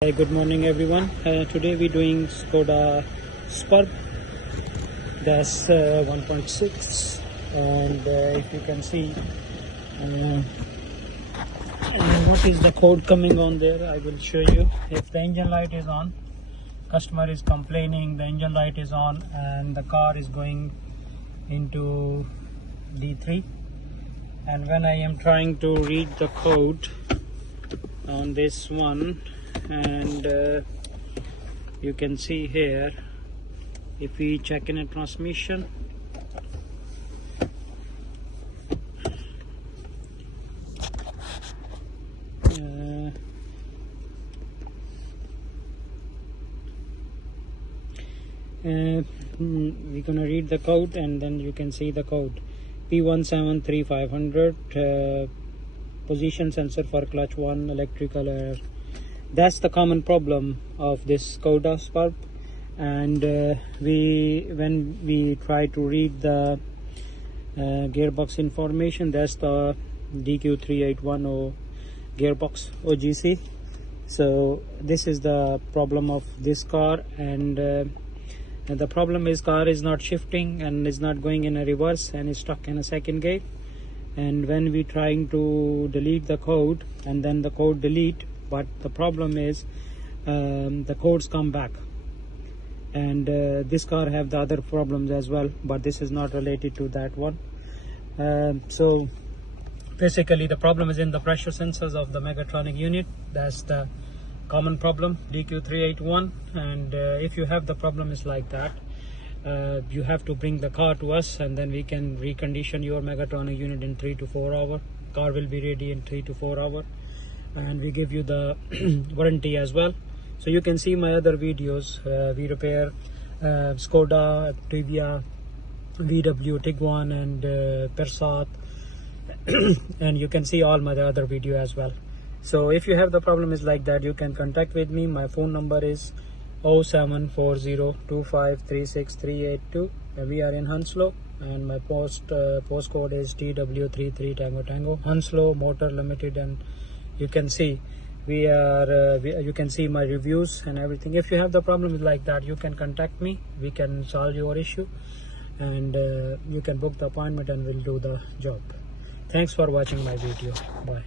Hi, good morning everyone. Today we're doing Skoda Superb. That's 1.6, and if you can see what is the code coming on there, I will show you. If the engine light is on, customer is complaining the engine light is on and the car is going into D3, and when I am trying to read the code on this one, and you can see here, if we check in a transmission, we're gonna read the code, and then you can see the code P173500, position sensor for clutch 1, electrical error. That's the common problem of this Skoda Superb, and when we try to read the gearbox information, that's the DQ3810 gearbox OGC. So this is the problem of this car, and the problem is car is not shifting and is not going in a reverse and is stuck in a second gear. And when we trying to delete the code, and then the code delete, but the problem is the codes come back, and this car have the other problems as well, but this is not related to that one. So basically the problem is in the pressure sensors of the mechatronic unit. That's the common problem, DQ381. And if you have the problem is like that, you have to bring the car to us, and then we can recondition your mechatronic unit in 3 to 4 hours. Car will be ready in 3 to 4 hours, and we give you the warranty as well. So you can see my other videos. We repair Skoda, Tevia, VW, Tiguan, and Persat, and you can see all my other video as well. So if you have the problem is like that, you can contact with me. My phone number is 07402536382. We are in Hounslow, and my postcode is TW33 Tango Tango, Hounslow Motor Limited. And you can see you can see my reviews and everything. If you have the problem like that, you can contact me. We can solve your issue, and you can book the appointment and we'll do the job. Thanks for watching my video. Bye.